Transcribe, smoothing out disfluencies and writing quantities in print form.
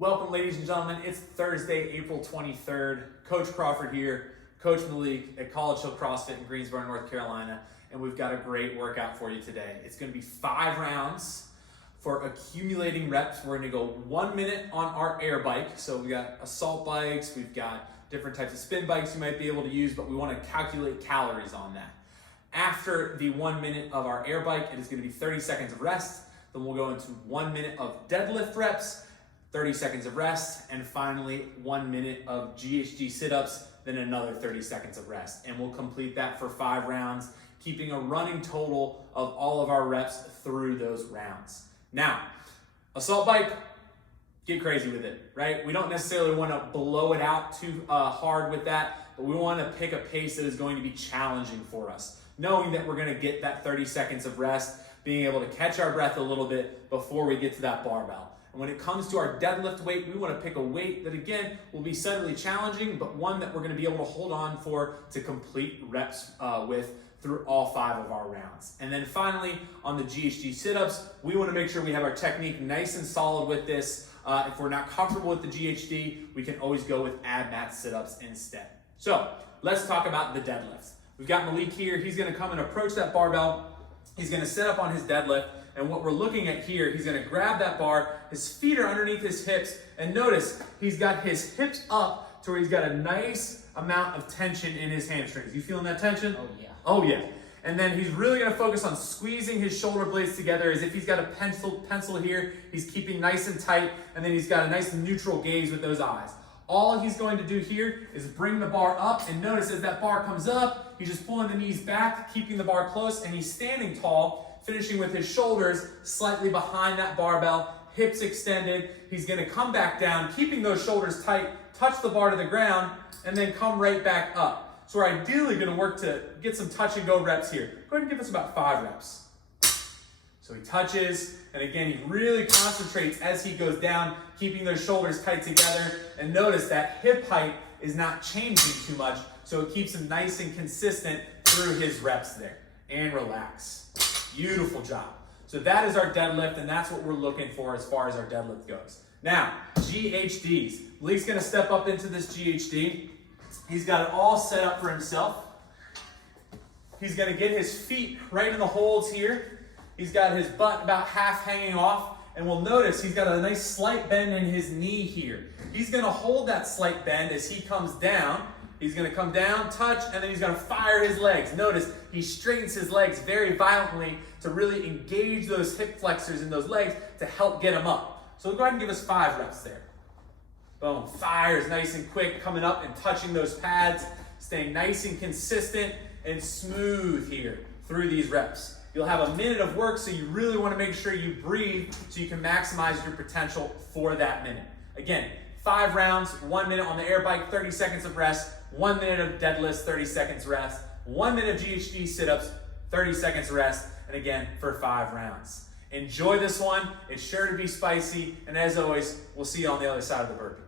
Welcome, ladies and gentlemen. It's Thursday, April 23rd. Coach Crawford here, coach Malik at College Hill CrossFit in Greensboro, North Carolina, and we've got a great workout for you today. It's going to be 5 rounds for accumulating reps. We're going to go 1 minute on our air bike. So we've got assault bikes, we've got different types of spin bikes you might be able to use, but we want to calculate calories on that. After the 1 minute of our air bike, it is going to be 30 seconds of rest. Then we'll go into 1 minute of deadlift reps, 30 seconds of rest, and finally 1 minute of GHD Situps, then another 30 seconds of rest. And we'll complete that for 5 rounds, keeping a running total of all of our reps through those rounds. Now, assault bike, get crazy with it, right? We don't necessarily want to blow it out too hard with that, but we want to pick a pace that is going to be challenging for us, knowing that we're going to get that 30 seconds of rest, being able to catch our breath a little bit before we get to that barbell. And when it comes to our deadlift weight, we want to pick a weight that, again, will be slightly challenging, but one that we're going to be able to hold on for to complete reps with through all 5 of our rounds. And then finally, on the GHD sit-ups, we want to make sure we have our technique nice and solid with this. If we're not comfortable with the GHD, we can always go with ab mat sit-ups instead. So let's talk about the deadlift. We've got Malik here. He's going to come and approach that barbell. He's going to set up on his deadlift. And what we're looking at here, he's going to grab that bar, his feet are underneath his hips, and notice he's got his hips up to where he's got a nice amount of tension in his hamstrings. You feeling that tension? Oh yeah. Oh yeah. And then he's really going to focus on squeezing his shoulder blades together as if he's got a pencil here. He's keeping nice and tight, and then he's got a nice neutral gaze with those eyes. All he's going to do here is bring the bar up, and notice as that bar comes up, he's just pulling the knees back, keeping the bar close, and he's standing tall, finishing with his shoulders slightly behind that barbell, hips extended. He's going to come back down, keeping those shoulders tight, touch the bar to the ground, and then come right back up. So we're ideally going to work to get some touch and go reps here. Go ahead and give us about 5 reps. So he touches, and again, he really concentrates as he goes down, keeping those shoulders tight together. And notice that hip height is not changing too much, so it keeps him nice and consistent through his reps there. And relax. Beautiful job. So that is our deadlift, and that's what we're looking for as far as our deadlift goes. Now, GHDs. Malik's going to step up into this GHD. He's got it all set up for himself. He's going to get his feet right in the holds here. He's got his butt about half hanging off, and we'll notice he's got a nice slight bend in his knee here. He's going to hold that slight bend as he comes down. He's going to come down, touch, and then he's going to fire his legs. Notice he straightens his legs very violently to really engage those hip flexors in those legs to help get them up. So go ahead and give us 5 reps there. Boom. Fires nice and quick, coming up and touching those pads, staying nice and consistent and smooth here through these reps. You'll have a minute of work, so you really want to make sure you breathe so you can maximize your potential for that minute. Again, 5 rounds, 1 minute on the air bike, 30 seconds of rest, 1 minute of deadlifts, 30 seconds rest, 1 minute of GHD sit-ups, 30 seconds rest, and again, for 5 rounds. Enjoy this one. It's sure to be spicy, and as always, we'll see you on the other side of the burpee.